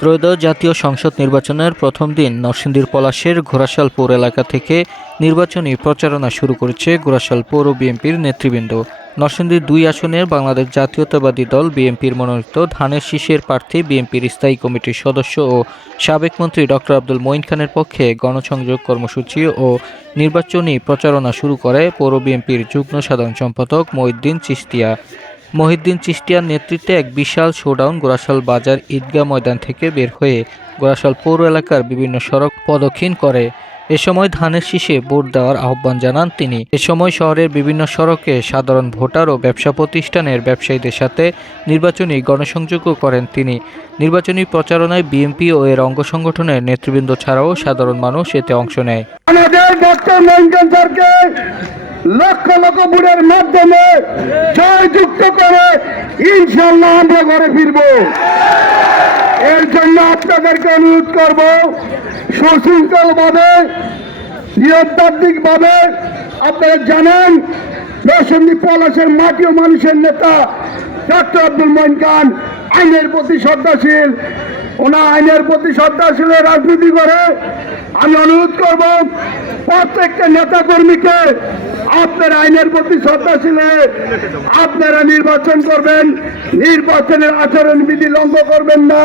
ত্রয়োদশ জাতীয় সংসদ নির্বাচনের প্রথম দিন নরসিংদীর পলাশের ঘোড়াশাল পৌর এলাকা থেকে নির্বাচনী প্রচারণা শুরু করেছে ঘোড়াশাল পৌর বিএনপির নেতৃবৃন্দ। নরসিংদীর ২ আসনের বাংলাদেশ জাতীয়তাবাদী দল বিএনপির মনোনীত ধানের শীষের প্রার্থী বিএনপির স্থায়ী কমিটির সদস্য ও সাবেক মন্ত্রী ডক্টর আব্দুল মঈন খানের পক্ষে গণসংযোগ কর্মসূচি ও নির্বাচনী প্রচারণা শুরু করে পৌর বিএনপির যুগ্ম সাধারণ সম্পাদক মহিউদ্দিন চিশতিয়ার নেতৃত্বে এক বিশাল শোডাউন ঘোড়াশাল বাজার ঈদগাহ ময়দান থেকে বের হয়ে ঘোড়াশাল পৌর এলাকার বিভিন্ন সড়ক প্রদক্ষিণ করে। এ সময় ধানের শীষে ভোট দেওয়ার আহ্বান জানান তিনি। এ সময় শহরের বিভিন্ন সড়কে সাধারণ ভোটার ও ব্যবসা প্রতিষ্ঠানের ব্যবসায়ীদের সাথে নির্বাচনী গণসংযোগও করেন তিনি। নির্বাচনী প্রচারণায় বিএনপি ও এর অঙ্গ সংগঠনের নেতৃবৃন্দ ছাড়াও সাধারণ মানুষ এতে অংশ নেয়। লক্ষ লক্ষ ভোটের মাধ্যমে জয়যুক্ত করে ইনশাআল্লাহ আমরা ঘরে ফিরব। এর জন্য আপনাদেরকে অনুরোধ করব, সুশৃঙ্খল ভাবে, নিয়মতান্ত্রিক ভাবে। আপনারা জানেন নরসিংদী পলাশের মাটি ও মানুষের নেতা ডক্টর আব্দুল মঈন খান আইনের প্রতি শ্রদ্ধাশীল। ওনা আইনের প্রতি শ্রদ্ধাশীল রাজনীতি করে। আমি অনুরোধ করব প্রত্যেকটা নেতা কর্মীকে, আপনার আইনের প্রতি শ্রদ্ধাশীল আপনারা নির্বাচন করবেন, নির্বাচনের আচরণ বিধি লঙ্ঘন করবেন না।